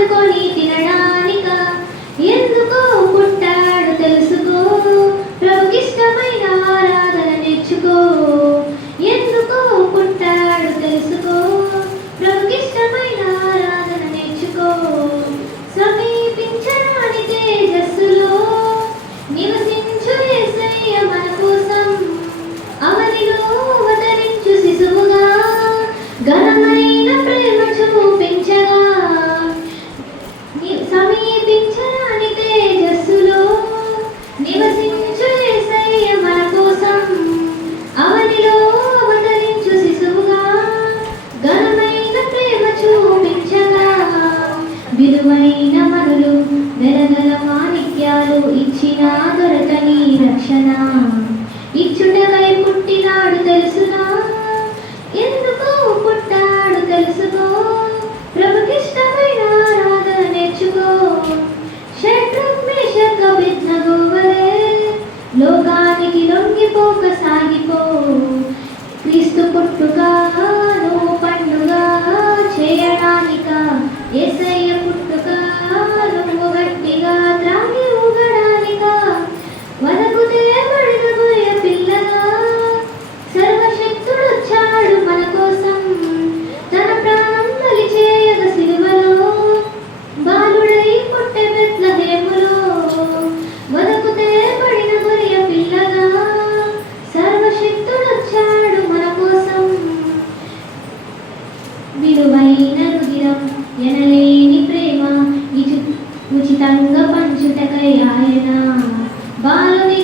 వాడుకొని తినడానిక ఎందుకో పుట్టాడు తెలుసుకో ప్రభుకిష్టమైన ఆరాధన నేర్చుకో ఎందుకో పుట్టాడు తెలుసుకో ప్రభుకిష్టమైన ఆరాధన నేర్చుకో సమీపించరాని తేజస్సులో నివసించు యేసయ్య మన కోసం అవనిలో అవతరించు శిశువుగా ఘనమైన ప్రేమ చూపించగా సమీపించరాని తేజస్సులో నివసించు యేసయ్య మన కోసం అవనిలో అవతరించు శిశువుగా ఘనమైన ప్రేమ చూపించగా విలువైన మనులు నెలగల మాణిక్యాలు ఇచ్చిన దొరకని రక్షణ ఇచ్చుటకై పుట్టినాడు తెలుసునా ఎందుకో పుట్టాడు తెలుసుకో ప్రభుకిష్టమైన ఆరాధన నేర్చుకో షడ్రక్ మేషక్ అబేద్నెగోవలే లోకానికి లొంగిపోక సాగిపో క్రీస్తు పుట్టుక నువ్వు పండుగ చేయడానిక యేసయ్య పుట్టుక నువ్వు గట్టిగా త్రాగి ఊగడానిక వనకుతే పడిన గొయ్య పిల్లగా సర్వశక్తుడొచ్చాడు మన కోసం తన ప్రాణం బలి చేయగ సిలువలో బాలుడై పుట్టె బెత్లెహేములో వనకుతే పడిన గొయ్య పిల్లగా సర్వశక్తుడొచ్చాడు మన కోసం విలువైన రుధిరం ఎనలేని ప్రేమ ఉచితంగా పంచుటకై ఆయన బాలుని